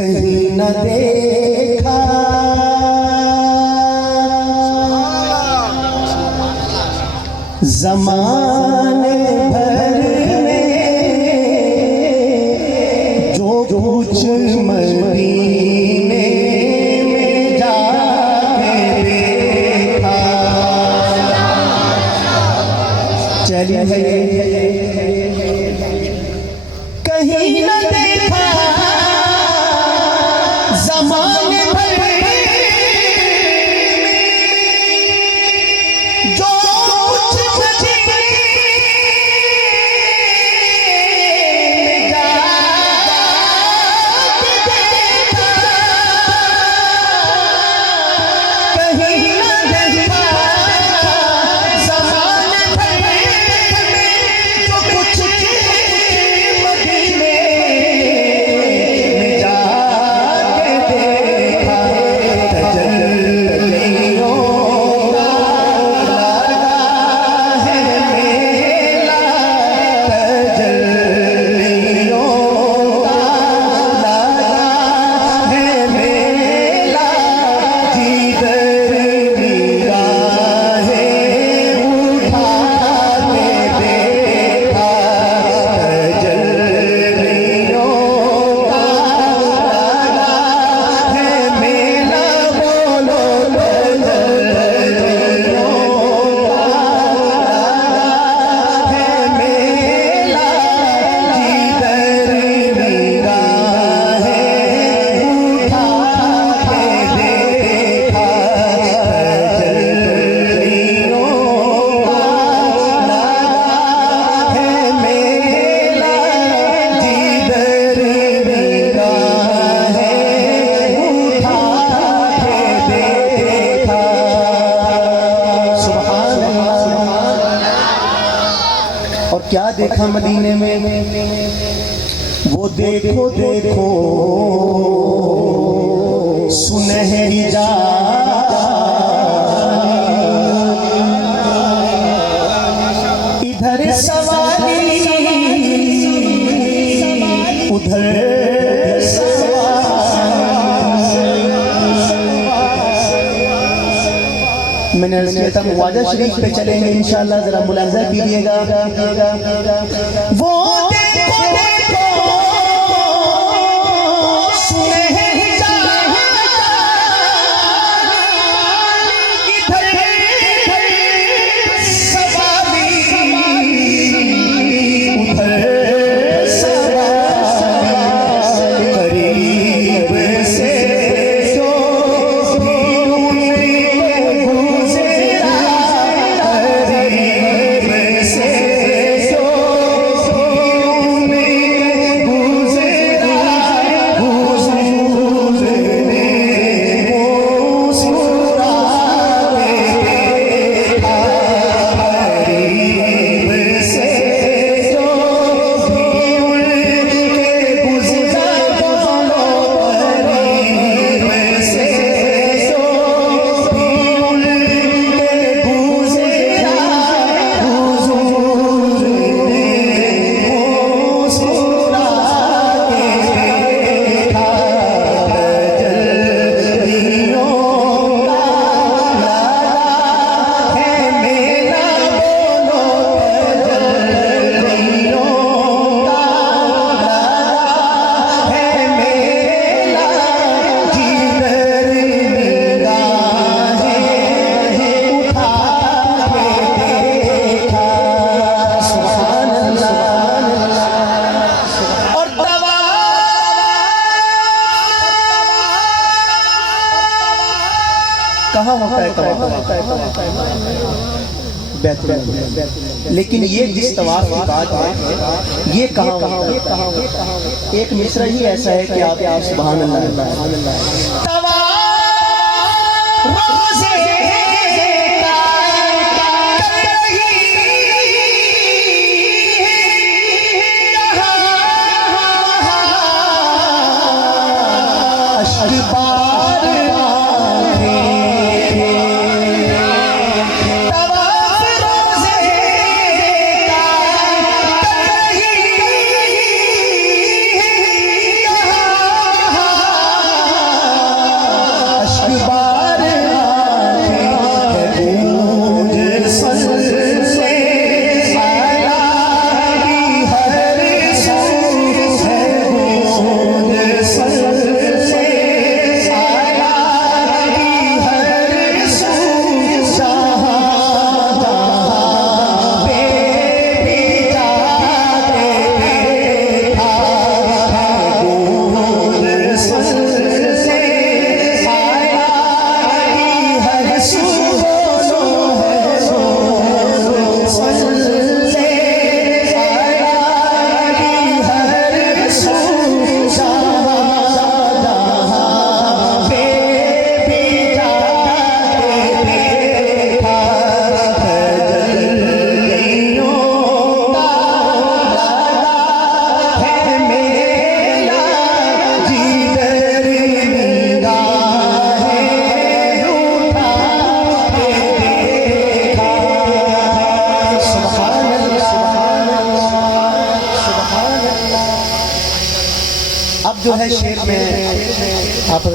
कहीं न देखा ज़माने भर में जो कुछ मदीने में जाके देखा। चलिए कहीं न देखा ज़माने भर में जो क्या देखा मदीने में, वो देखो देखो सुनहरी जानी, इधर सवारी उधर मैंने मुआजा शरीफ पे चलेंगे इंशाअल्लाह, जरा मुलाजा कीजिएगा। वो देखो देखो सुनहरी जानी, इधर सवारी उधर सवारी, करीब से कहाँ होता है बैतूल, लेकिन ये जिस तवाफ की बात है ये कहाँ होता है? एक मिसरा ही ऐसा है कि आप सुभान अल्लाह अब जो है शेर में आप